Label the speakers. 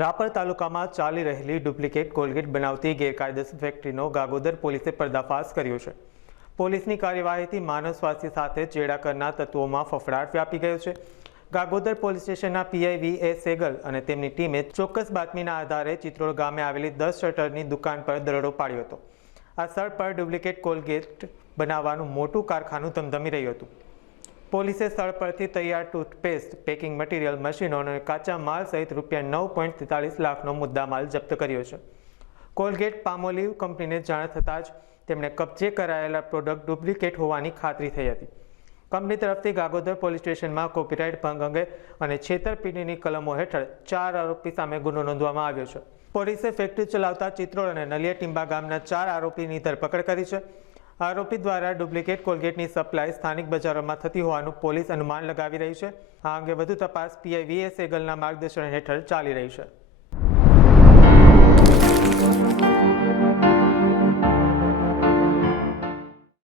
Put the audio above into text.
Speaker 1: રાપર તાલુકામાં ચાલી રહેલી ડુપ્લિકેટ કોલગેટ બનાવતી ગેરકાયદેસર ફેક્ટરીનો ગાગોદર પોલીસે પર્દાફાશ કર્યો છે. પોલીસની કાર્યવાહીથી માનવ સ્વાસ્થ્ય સાથે ચેડા કરનાર તત્વોમાં ફફડાટ વ્યાપી ગયો છે. ગાગોદર પોલીસ સ્ટેશનના પીઆઈ વી એ સેગલ અને તેમની ટીમે ચોક્કસ બાતમીના આધારે ચિત્રોડ ગામે આવેલી દસ શટરની દુકાન પર દરોડો પાડ્યો હતો. આ સ્થળ પર ડુપ્લિકેટ કોલગેટ બનાવવાનું મોટું કારખાનું ધમધમી રહ્યું હતું. પોલીસે સ્થળ પરથી તૈયાર ટૂથપેસ્ટ, પેકિંગ મટીરિયલ, મશીનો અને કાચા માલ સહિત રૂપિયા નવ પોઈન્ટ તેતાલીસ લાખનો મુદ્દામાલ જપ્ત કર્યો છે. કોલગેટ પામોલિવ કંપનીને જાણ થતાં જ તેમણે કબજે કરાયેલા પ્રોડક્ટ ડુપ્લિકેટ હોવાની ખાતરી થઈ હતી. કંપની તરફથી ગાગોદર પોલીસ સ્ટેશનમાં કોપીરાઇટ ભંગ અંગે અને છેતરપિંડીની કલમો હેઠળ ચાર આરોપી સામે ગુનો નોંધવામાં આવ્યો છે. પોલીસે ફેક્ટરી ચલાવતા ચિત્રોળ અને નલિયા ટીંબા ગામના ચાર આરોપીની ધરપકડ કરી છે. આરોપી દ્વારા ડુપ્લિકેટ કોલગેટની સપ્લાય સ્થાનિક બજારોમાં થતી હોવાનું પોલીસ અનુમાન લગાવી રહી છે. આ અંગે વધુ તપાસ પીઆઈ વીએસ સેગલના માર્ગદર્શન હેઠળ ચાલી રહી છે.